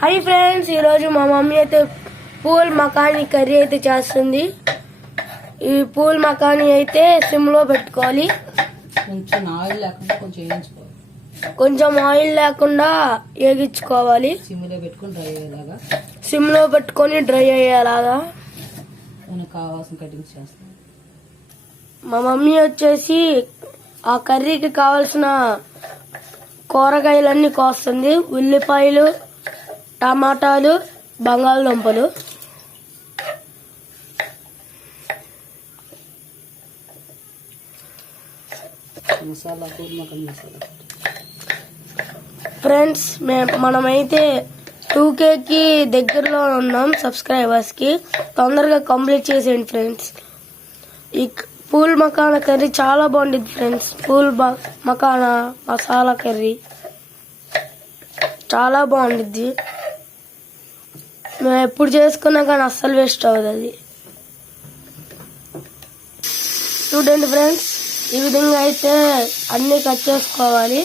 Hi friends, ఈరోజు మా mummy అయితే పూల్ మకానీ కర్రీ అయితే చేస్తుంది. ఈ పూల్ మకానీ అయితే సిమ్లో పెట్టుకోవాలి. కొంచెం ఆయిల్ లేకుండా వేగించుకోవాలి. సిమ్లో పెట్టుకొని డ్రై అయ్యేలాగా. మా మమ్మీ వచ్చేసి ఆ కర్రీకి కావాల్సిన కూరగాయలన్నీ కోస్తుంది. ఉల్లిపాయలు, టమాటాలు, బంగాళదుంపలు. ఫ్రెండ్స్, మనమైతే 2Kకి దగ్గరలో ఉన్నాం సబ్స్క్రైబర్స్ కి. తొందరగా కంప్లీట్ చేసేయండి ఫ్రెండ్స్. ఈ పూల్ మకానా కర్రీ చాలా బాగుంటుంది friends. Pool makhana masala curry చాలా బాగుంటుంది. మేము ఎప్పుడు చేసుకున్నా కానీ అస్సలు వేస్ట్ అవ్వదు అది. చూడండి ఫ్రెండ్స్, ఈ విధంగా అయితే అన్నీ కట్ చేసుకోవాలి.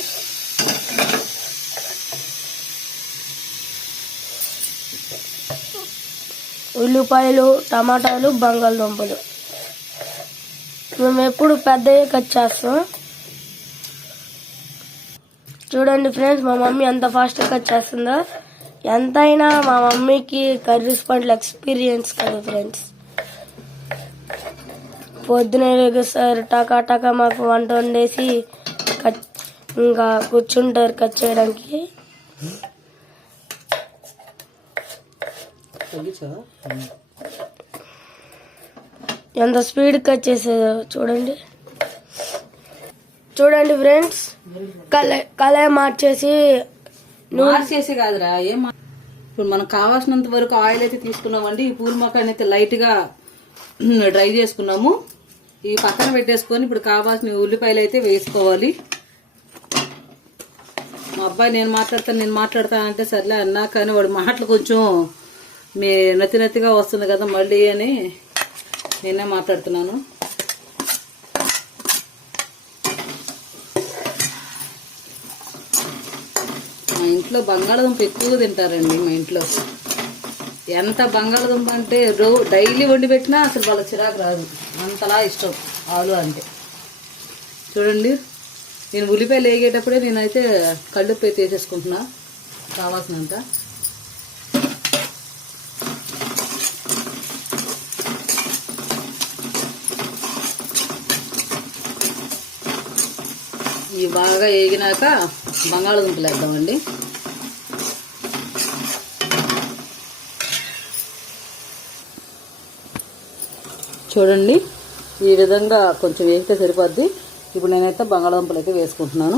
ఉల్లిపాయలు, టమాటాలు, బంగాళదుంపలు మేము ఎప్పుడు పెద్దగా కట్ చేస్తాం. చూడండి ఫ్రెండ్స్, మా మమ్మీ ఎంత ఫాస్ట్గా కట్ చేస్తుందో. ఎంతైనా మా మమ్మీకి కర్రీస్ పట్ల ఎక్స్పీరియన్స్ కదా ఫ్రెండ్స్. పొద్దునే వేగేస్తారు, టకా టకా మాకు వంట వండేసి ఇంకా కూర్చుంటారు కట్ చేయడానికి. ఎంత స్పీడ్ కట్ చేసేదో చూడండి. చూడండి ఫ్రెండ్స్, కళాయి మార్చేసి కాదురా ఇప్పుడు మనకు కావాల్సినంత వరకు ఆయిల్ అయితే తీసుకున్నామండి. ఈ పూల్ మకాని అయితే లైట్ గా డ్రై చేసుకున్నాము. ఈ పక్కన పెట్టేసుకొని ఇప్పుడు కావాల్సిన ఉల్లిపాయలు అయితే వేసుకోవాలి. మా అబ్బాయి నేను మాట్లాడతానంటే సర్లే అన్నా, కానీ వాడు మాటలు కొంచెం నత్తిగా వస్తుంది కదా మళ్ళీ అని నేనే మాట్లాడుతున్నాను. మా ఇంట్లో బంగాళదుంప ఎక్కువ తింటారండి. మా ఇంట్లో ఎంత బంగాళదుంప అంటే డైలీ వండి పెట్టినా అసలు వాళ్ళకి చిరాకు రాదు, అంతలా ఇష్టం ఆలు అంటే. చూడండి, నేను ఉల్లిపాయలు వేగేటప్పుడే నేనైతే కళ్ళుప్పు అయితే వేసేసుకుంటున్నా కావాల్సినంత. ఇవి బాగా వేగినాక బంగాళదుంపలు వేద్దామండి. చూడండి, ఈ విధంగా కొంచెం వేగితే సరిపోద్ది. ఇప్పుడు నేనైతే బంగాళదుంపలు అయితే వేసుకుంటున్నాను.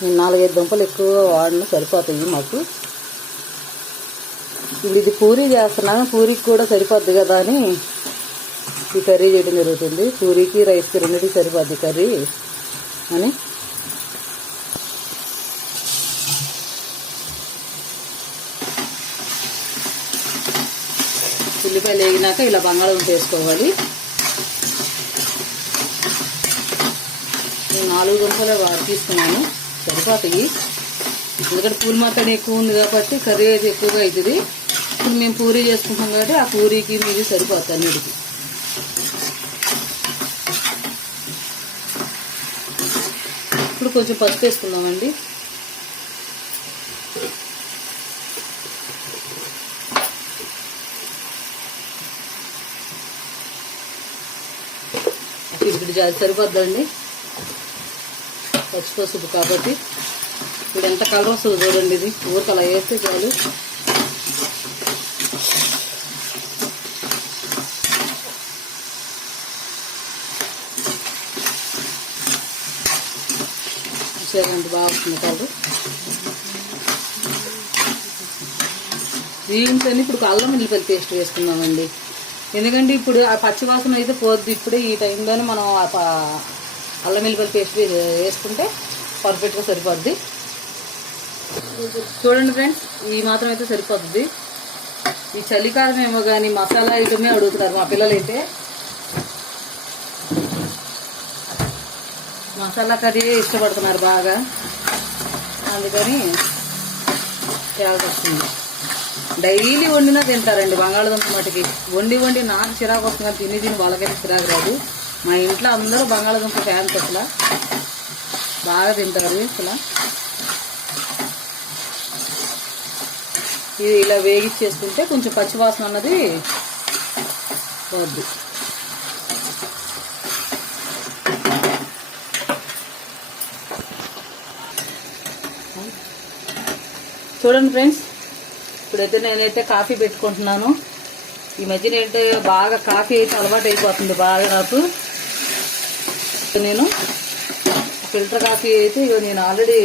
నేను 4-5 దుంపలు ఎక్కువ వాడిన సరిపోతాయి మాకు. ఇప్పుడు ఇది పూరీ చేస్తున్నాను, పూరీకి కూడా సరిపోద్ది కదా అని ఈ కర్రీ చేయడం జరుగుతుంది. పూరీకి రైస్కి రెండింటికి సరిపోద్ది కర్రీ అని. ఉల్లిపాయలు వేగినాక ఇలా బంగాళదుంప వేసుకోవాలి. నేను 4 దుంపలు తీసుకున్నాను, సరిపోతాయి. ఎందుకంటే పూల్ మకానీ ఎక్కువ ఉంది కాబట్టి కర్రీ అయితే ఎక్కువగా అవుతుంది. ఇప్పుడు మేము పూరీ చేసుకుంటాం కాబట్టి ఆ పూరీకి ఇది సరిపోతుంది అన్నిటికి. ఇప్పుడు కొంచెం పసుపు వేసుకుందామండి. ఇప్పుడు సరిపోద్దండి పసుపు కాబట్టి. ఇప్పుడు ఎంత కలర్ వస్తుందో చూడండి, ఇది ఊరికి అలా వేస్తే చాలు. అంత బాగా వస్తుంది కలర్. దీంతో ఇప్పుడు అల్లం వెల్లిపాయ పేస్ట్ వేసుకుందామండి. ఎందుకంటే ఇప్పుడు ఆ పచ్చివాసన అయితే పోద్ది. ఇప్పుడే ఈ టైంలోనే మనం అల్లం వెల్లిపాయ పేస్ట్ వేసుకుంటే పర్ఫెక్ట్గా సరిపోద్ది. చూడండి ఫ్రెండ్స్, ఈ మాత్రం అయితే సరిపోతుంది. ఈ చలికాలం ఏమో కానీ మసాలా ఐటమే అడుగుతున్నారు మా పిల్లలైతే. మసాలా కర్రీ ఇష్టపడుతున్నారు బాగా, అందుకని తేవాల్సి వస్తుంది. డైలీ వండినా తింటారండి బంగాళదుంప మటుకి. వండి నాకు చిరాకు వస్తుంది కానీ తిని వాళ్ళకైతే చిరాకు రాదు. మా ఇంట్లో అందరూ బంగాళదుంప ఫ్యాన్స్ అసలు, బాగా తింటారు అసలు. ఇది ఇలా వేగిచ్చేసుకుంటే కొంచెం పచ్చివాసన అన్నది పోద్ది. చూడండి ఫ్రెండ్స్, ఇప్పుడైతే నేనైతే కాఫీ పెట్టుకుంటున్నాను. ఈ మధ్యన ఏంటంటే బాగా కాఫీ అయితే అలవాటు అయిపోతుంది బాగా నాకు. నేను ఫిల్టర్ కాఫీ అయితే ఇగో నేను ఆల్రెడీ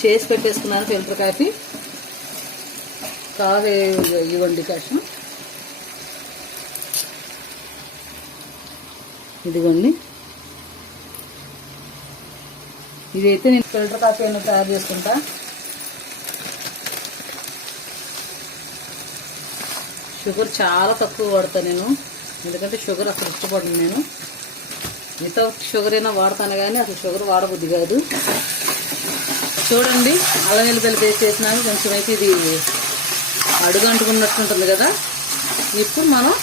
చేసి పెట్టేసుకున్నాను. ఫిల్టర్ కాఫీ ఇవ్వండి కాశం, ఇదిగోండి. ఇదైతే నేను ఫిల్టర్ కాఫీ అనేది తయారు చేసుకుంటా. షుగర్ చాలా తక్కువ వాడతా నేను, ఎందుకంటే షుగర్ అసలు ఇష్టపడను నేను. వితౌట్ షుగర్ అయినా వాడతాను కానీ అసలు షుగర్ వాడబుద్ది కాదు. చూడండి, అల్లం వెల్లిపాయలు పేస్ట్ చేసినాక కొంచెం అయితే ఇది అడుగు అంటుకున్నట్టు ఉంటుంది కదా. ఇప్పుడు మనం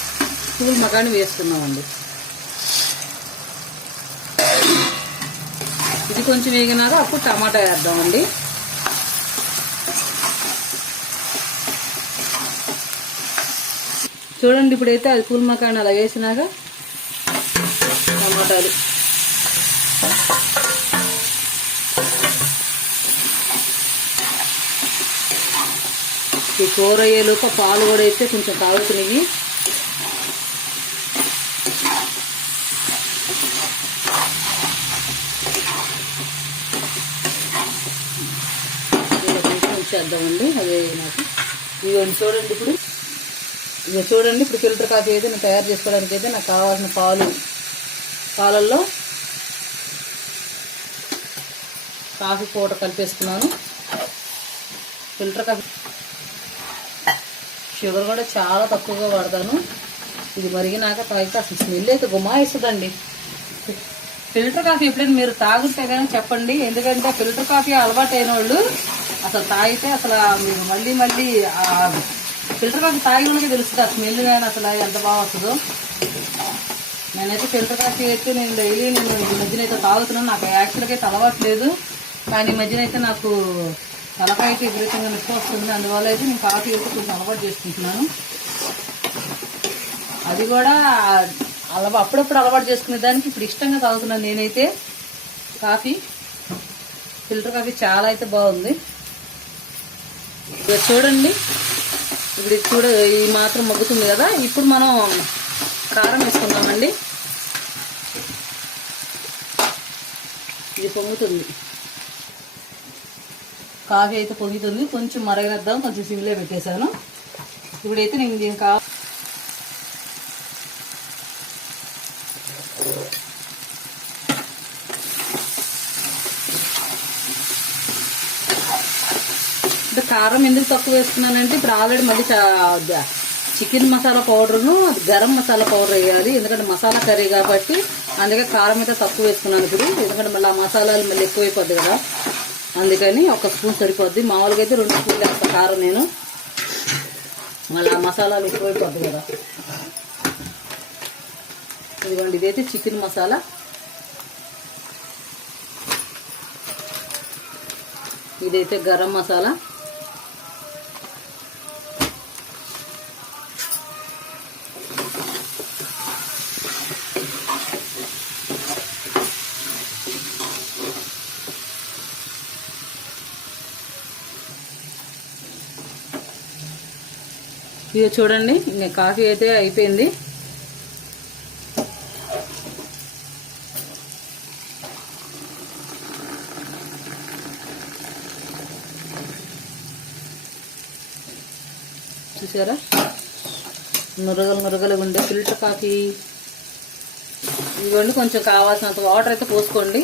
పూల్ మకాని వేసుకున్నామండి. ఇది కొంచెం వేగినాక అప్పుడు టమాటా వేద్దామండి. చూడండి, ఇప్పుడైతే అది పూల్ మకాని అలా వేసినాక టమాటాలు, ఈ కూర అయ్యేలోపు పాలు కూడా అయితే కొంచెం తాగుతున్నాయి. చేద్దామండి. అదే నాకు ఇవన్నీ చూడండి. ఇప్పుడు ఫిల్టర్ కాఫీ అయితే నేను తయారు చేసుకోవడానికి అయితే నాకు కావాల్సిన పాలల్లో కాఫీ పౌడర్ కలిపేసుకున్నాను. ఫిల్టర్ కాఫీ షుగర్ కూడా చాలా తక్కువగా వాడతాను. ఇది మరిగినాక తాగితే అసలు స్మెల్ అయితే గుమాయిస్తుందండి. ఫిల్టర్ కాఫీ ఎప్పుడైనా మీరు తాగుంటే కానీ చెప్పండి, ఎందుకంటే ఫిల్టర్ కాఫీ అలవాటు అయిన వాళ్ళు అసలు తాగితే అసలు మీరు మళ్ళీ ఫిల్టర్ కాఫీ తాగి మనకి తెలుస్తుంది ఆ స్మెల్ కానీ అసలు ఎంత బాగా వస్తుందో. నేనైతే ఫిల్టర్ కాఫీ అయితే నేను డైలీ ఈ మధ్యన అయితే తాగుతున్నాను. నాకు యాక్చువల్గా అయితే అలవాట్లేదు, కానీ ఈ మధ్యన అయితే నాకు తలకాయ అయితే విపరీతంగా నొప్పి వస్తుంది. అందువల్ల అయితే నేను కాఫీ అయితే కొంచెం అలవాటు చేసుకుంటున్నాను. అది కూడా అప్పుడప్పుడు అలవాటు చేసుకునే దానికి ఇప్పుడు ఇష్టంగా తాగుతున్నాను నేనైతే కాఫీ. ఫిల్టర్ కాఫీ చాలా అయితే బాగుంది. చూడండి, ఇప్పుడు ఈ మాత్రం మగ్గుతుంది కదా. ఇప్పుడు మనం కారం వేసుకున్నామండి. ఇది పొంగుతుంది, కాఫీ అయితే పొంగుతుంది. కొంచెం మరగనిద్దాం, కొంచెం సిమ్లో పెట్టేశాను. ఇప్పుడైతే నేను దీనికి కారం ఎందుకు తక్కువ వేసుకున్నానంటే ఇప్పుడు ఆల్రెడీ మళ్ళీ చికెన్ మసాలా పౌడర్ను గరం మసాలా పౌడర్ వేయాలి, ఎందుకంటే మసాలా కర్రీ కాబట్టి. అందుకే కారం అయితే తక్కువ వేసుకున్నాను ఇప్పుడు, ఎందుకంటే మళ్ళీ ఆ మసాలాలు మళ్ళీ ఎక్కువైపోద్ది కదా. అందుకని 1 స్పూన్ సరిపోద్ది. మామూలుగా అయితే 2 స్పూన్లు వేస్తా కారం నేను, మళ్ళీ ఆ మసాలాలు ఎక్కువైపోద్ది కదా. ఇదిగోండి, ఇదైతే చికెన్ మసాలా. ఇదైతే గరం మసాలా. ఇది చూడండి, ఇంకా కాఫీ అయితే అయిపోయింది. చూసారా, నురగలు ఉండే ఫిల్టర్ కాఫీ ఇవన్నీ కొంచెం కావాల్సినంత వాటర్ అయితే పోసుకోండి.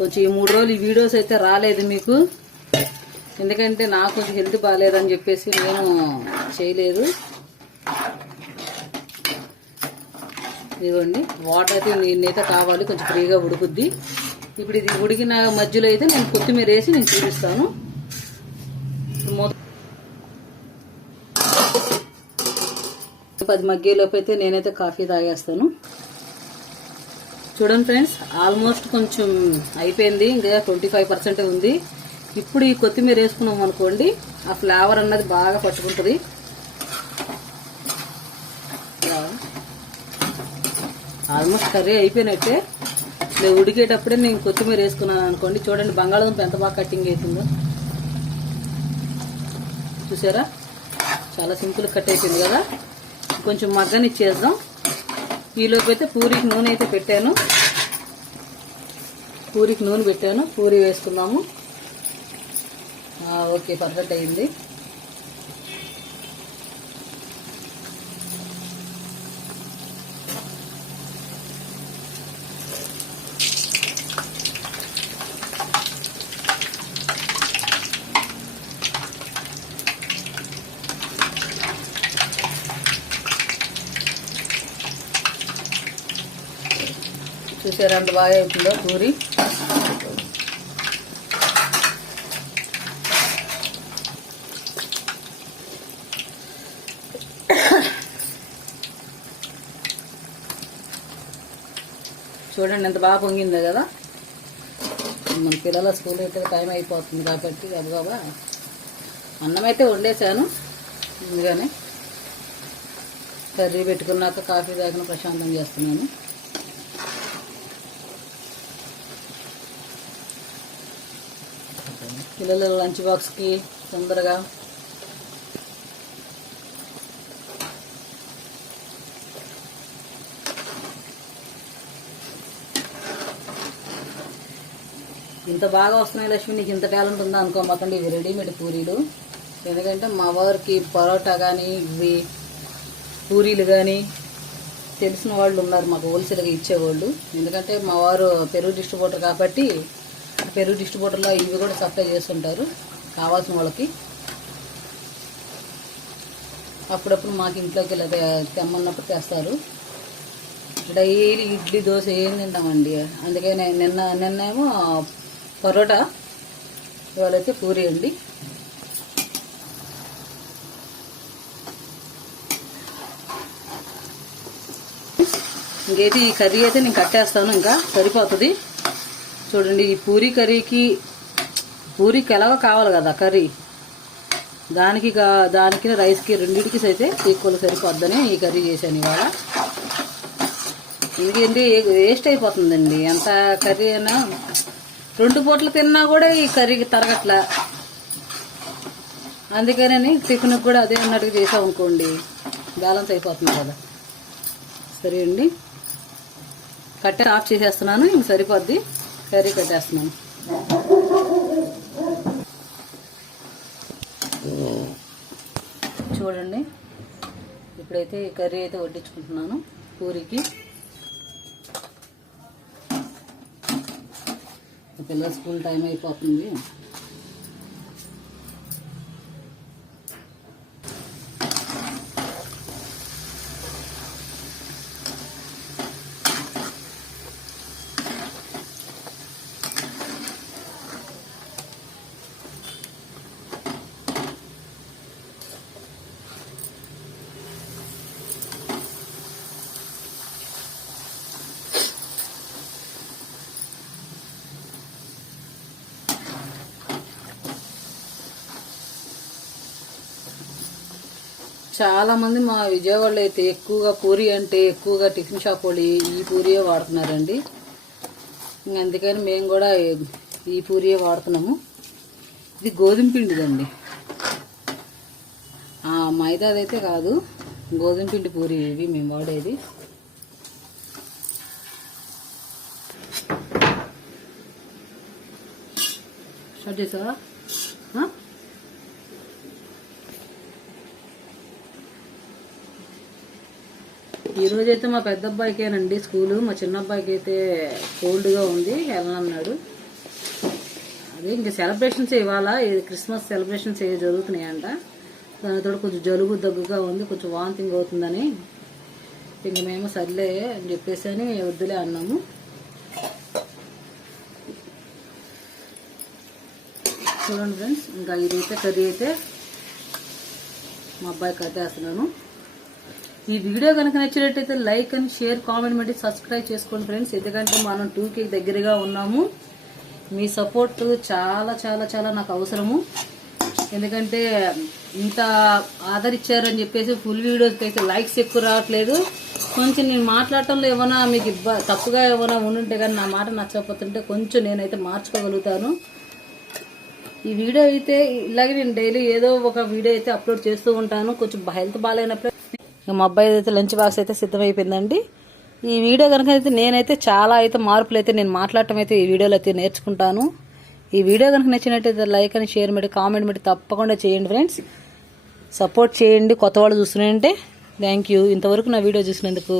కొంచెం ఈ 3 రోజులు ఈ వీడియోస్ అయితే రాలేదు మీకు, ఎందుకంటే నాకు కొంచెం హెల్త్ బాగాలేదని చెప్పేసి నేను చేయలేదు. ఇదిగోండి వాటర్ అయితే నేనైతే కావాలి, కొంచెం ఫ్రీగా ఉడుకుద్ది. ఇప్పుడు ఇది ఉడికిన మధ్యలో అయితే నేను కొత్తిమీర వేసి నేను చూపిస్తాను. పది మగ్గేలోపు అయితే నేనైతే కాఫీ తాగేస్తాను. చూడండి ఫ్రెండ్స్, ఆల్మోస్ట్ కొంచెం అయిపోయింది, ఇంకా 25% ఉంది. ఇప్పుడు ఈ కొత్తిమీర వేసుకున్నాం అనుకోండి, ఆ ఫ్లేవర్ అన్నది బాగా పట్టుకుంటుంది. ఆల్మోస్ట్ కర్రీ అయిపోయినట్టే. నేను ఉడికేటప్పుడే నేను కొత్తిమీర వేసుకున్నాను అనుకోండి. చూడండి బంగాళదుంప ఎంత బాగా కటింగ్ అవుతుందో చూసారా, చాలా సింపుల్ కట్ అయిపోయింది కదా. కొంచెం మగ్గనిచ్చేద్దాం. ఈలోపు అయితే పూరికి నూనె అయితే పెట్టాను. పూరి వేసుకున్నాము. ఓకే, పర్ఫెక్ట్ అయింది. చూసారా అంత బాగా అవుతుందో పూరి. చూడండి ఎంత బాగా పొంగిందో కదా. మన పిల్లల స్కూల్ అయితే టైం అయిపోతుంది కాబట్టి గబగబా అన్నం అయితే వండేసాను. ముందుగానే కర్రీ పెట్టుకున్నాక కాఫీ తాగిన ప్రశాంతం చేస్తున్నాను. పిల్లల లంచ్ బాక్స్కి తొందరగా ఇంత బాగా వస్తున్నాయి లక్ష్మి, నీకు ఇంత టాలెంట్ ఉందా అనుకోమాకండి. ఇవి రెడీమేడ్ పూరీలు. ఎందుకంటే మా వారికి పరోటా కానీ ఇవి పూరీలు కానీ తెలిసిన వాళ్ళు ఉన్నారు మాకు హోల్సేల్గా ఇచ్చేవాళ్ళు. ఎందుకంటే మా వారు పెరుగు డిస్ట్రిబ్యూటర్ కాబట్టి పెరుగు డిస్ట్రిబ్యూటర్లో ఇవి కూడా సప్లై చేస్తుంటారు కావాల్సిన వాళ్ళకి. అప్పుడప్పుడు మాకు ఇంట్లోకి ఇలా తెమ్మన్నప్పుడు తెస్తారు. డైలీ ఇడ్లీ దోశ ఏం తింటామండి. అందుకే నిన్నేమో పరోటా, ఇవాళైతే పూరి అండి. ఇంకైతే ఈ కర్రీ అయితే నేను కట్టేస్తాను, ఇంకా సరిపోతుంది. చూడండి ఈ పూరీ కర్రీకి, పూరీకి ఎలాగో కావాలి కదా కర్రీ, దానికి రైస్కి రెండింటికి అయితే ఈక్వల్ సరిపోద్దని ఈ కర్రీ చేశాను ఇవాళ. ఎందుకంటే వేస్ట్ అయిపోతుందండి ఎంత కర్రీ అయినా. 2 పూటలు తిన్నా కూడా ఈ కర్రీకి తరగట్లా. అందుకని టిఫిన్కి కూడా అదే అన్నట్టుగా చేసాం అనుకోండి, బ్యాలెన్స్ అయిపోతుంది కదా. సరే అండి, కట్టే ఆఫ్ చేసేస్తున్నాను. ఇంక సరిపోద్ది, కర్రీ కట్టేస్తున్నాను. చూడండి ఇప్పుడైతే ఈ కర్రీ అయితే వడ్డించుకుంటున్నాను పూరికి. పిల్లల స్కూల్ టైం అయిపోతుంది. చాలా మంది మా విజయవాడలో అయితే ఎక్కువగా పూరి అంటే ఎక్కువగా టిఫిన్ షాప్ వాళ్ళు ఈ పూరియే వాడుతున్నారండి. అందుకని మేము కూడా ఈ పూరియే వాడుతున్నాము. ఇది గోధుమ పిండిదండి, మైదాదైతే కాదు. గోధుమ పిండి పూరి ఇవి మేము వాడేది. స్టార్ట్ చేసావా? ఈరోజైతే మా పెద్ద అబ్బాయికేనండి స్కూలు, మా చిన్న అబ్బాయికి అయితే కోల్డ్గా ఉంది, వెళ్ళనన్నాడు. అదే ఇంకా సెలబ్రేషన్స్ ఇవాళ క్రిస్మస్ సెలబ్రేషన్స్ ఏ జరుగుతున్నాయంట. దానితో కొంచెం జలుబు దగ్గుగా ఉంది, కొంచెం వాంతింగ్ అవుతుందని ఇంక మేము సర్లే అని చెప్పేసి అని వద్దులే అన్నాము. చూడండి ఫ్రెండ్స్, ఇంకా ఇదైతే కర్రీ అయితే మా అబ్బాయికి కట్టేస్తున్నాను. ఈ వీడియో కనుక నచ్చినట్టయితే లైక్ అండ్ షేర్, కామెంట్ పెట్టి సబ్స్క్రైబ్ చేసుకోండి ఫ్రెండ్స్. ఎందుకంటే మనం 2K దగ్గరగా ఉన్నాము. మీ సపోర్ట్ చాలా చాలా చాలా నాకు అవసరము. ఎందుకంటే ఇంత ఆదరించారని చెప్పేసి ఫుల్ వీడియోస్కి అయితే లైక్స్ ఎక్కువ రావట్లేదు. కొంచెం నేను మాట్లాడటంలో ఏమైనా మీకు తప్పుగా ఏమైనా ఉండుంటే కానీ నా మాట నచ్చకపోతుంటే కొంచెం నేనైతే మార్చుకోగలుగుతాను. ఈ వీడియో అయితే ఇలాగే నేను డైలీ ఏదో ఒక వీడియో అయితే అప్లోడ్ చేస్తూ ఉంటాను. కొంచెం హెల్త్ బాగాలేనప్పుడు మా అబ్బాయి అయితే లంచ్ బాక్స్ అయితే సిద్ధమైపోయిందండి. ఈ వీడియో కనుక అయితే నేనైతే చాలా అయితే మార్పులు అయితే నేను మాట్లాడటం అయితే ఈ వీడియోలో అయితే నేర్చుకుంటాను. ఈ వీడియో కనుక నచ్చినట్టయితే లైక్ అని షేర్ పెట్టి కామెంట్ పెట్టి తప్పకుండా చేయండి ఫ్రెండ్స్. సపోర్ట్ చేయండి. కొత్త వాళ్ళు చూస్తున్నాయంటే థ్యాంక్ యూ ఇంతవరకు నా వీడియో చూసినందుకు.